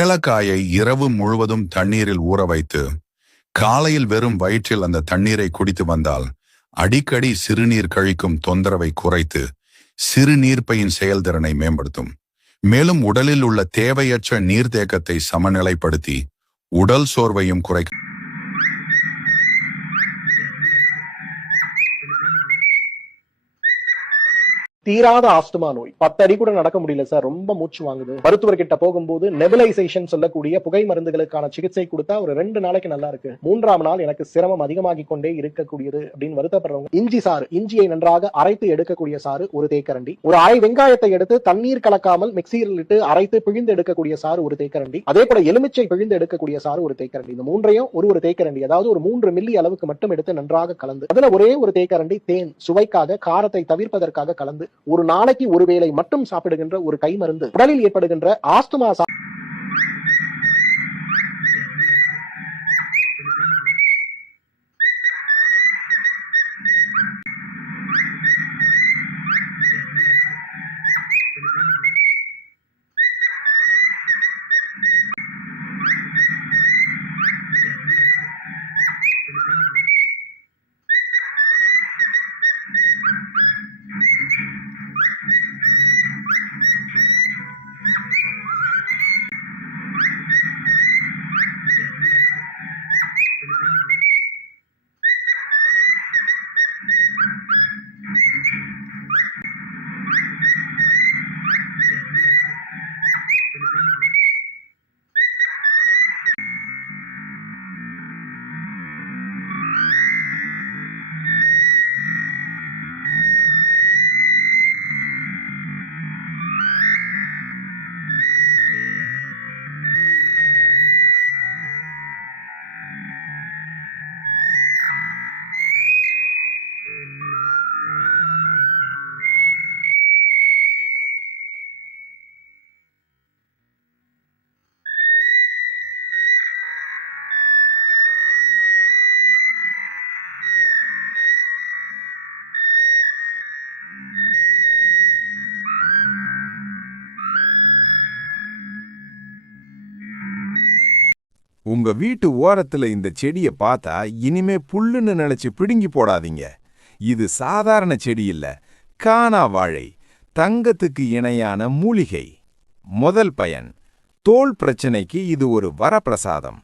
ஏலக்காயை இரவு முழுவதும் தண்ணீரில் ஊற வைத்து காலையில் வெறும் வயிற்றில் அந்த தண்ணீரை குடித்து வந்தால் அடிக்கடி சிறுநீர் கழிக்கும் தொந்தரவை குறைத்து சிறுநீர்ப்பையின் செயல்திறனை மேம்படுத்தும். மேலும் உடலில் உள்ள தேவையற்ற நீர்த்தேக்கத்தை சமநிலைப்படுத்தி உடல் சோர்வையும் குறைக்கும் தீராத ஆஸ்துமா நோய். பத்து அடி கூட நடக்க முடியல சார். ரொம்ப மூச்சு வாங்குது. மருத்துவர்கிட்ட போகும்போது நெபுலைசேஷன் சொல்லக்கூடிய புகை மருந்துகளுக்கான சிகிச்சை கொடுத்தா ஒரு ரெண்டு நாளைக்கு நல்லா இருக்கு. மூன்றாம் நாள் எனக்கு சிரமம் அதிகமாகி கொண்டே இருக்கக்கூடியது அப்படின்னு வருத்தப்படுறவங்க. இஞ்சி சாறு. இஞ்சியை நன்றாக அரைத்து எடுக்கக்கூடிய சாறு ஒரு தேக்கரண்டி. ஒரு அரை வெங்காயத்தை எடுத்து தண்ணீர் கலக்காமல் மிக்சியில் இட்டு அரைத்து பிழிந்து எடுக்கக்கூடிய சாறு ஒரு தேக்கரண்டி. அதே போல எலுமிச்சை பிழிந்து எடுக்கக்கூடிய சாறு ஒரு தேக்கரண்டி. இந்த மூன்றையும் ஒரு ஒரு தேக்கரண்டி. அதாவது ஒரு மூன்று மில்லி அளவுக்கு மட்டும் எடுத்து நன்றாக கலந்து. அதுல ஒரே ஒரு தேக்கரண்டி தேன். சுவைக்காக காரத்தை தவிர்ப்பதற்காக கலந்து ஒரு நாளைக்கு ஒரு வேளை மட்டும் சாப்பிடுகின்ற ஒரு கை மருந்து உடலில் ஏற்படுகின்ற ஆஸ்துமா உங்க வீட்டு ஓரத்துல இந்த செடிய பார்த்தா இனிமே புல்லுன்னு நினைச்சு பிடுங்கி போடாதீங்க. இது சாதாரண செடி இல்ல. கானா வாழை தங்கத்துக்கு இணையான மூலிகை. முதல் பயன் தோல் பிரச்சனைக்கு இது ஒரு வரப்பிரசாதம்.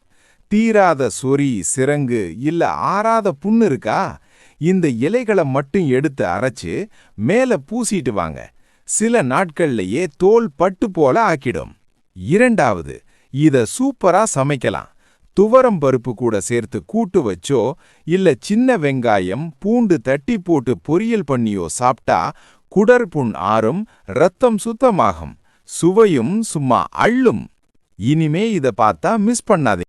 தீராத சொறி சிரங்கு இல்ல ஆறாத புண்ணு இருக்கா? இந்த இலைகளை மட்டும் எடுத்து அரைச்சு மேல பூசிட்டு வாங்க. சில நாட்கள்லயே தோல் பட்டு போல ஆக்கிடும். இரண்டாவது இத சூப்பரா சமைக்கலாம். துவரம் பருப்பு கூட சேர்த்து கூட்டு வச்சோ இல்ல சின்ன வெங்காயம் பூண்டு தட்டி போட்டு பொரியல் பண்ணியோ சாப்பிட்டா குடற்புண் ஆறும் ரத்தம் சுத்தமாகும். சுவையும் சும்மா அள்ளும். இனிமே இத பார்த்தா மிஸ் பண்ணாதே.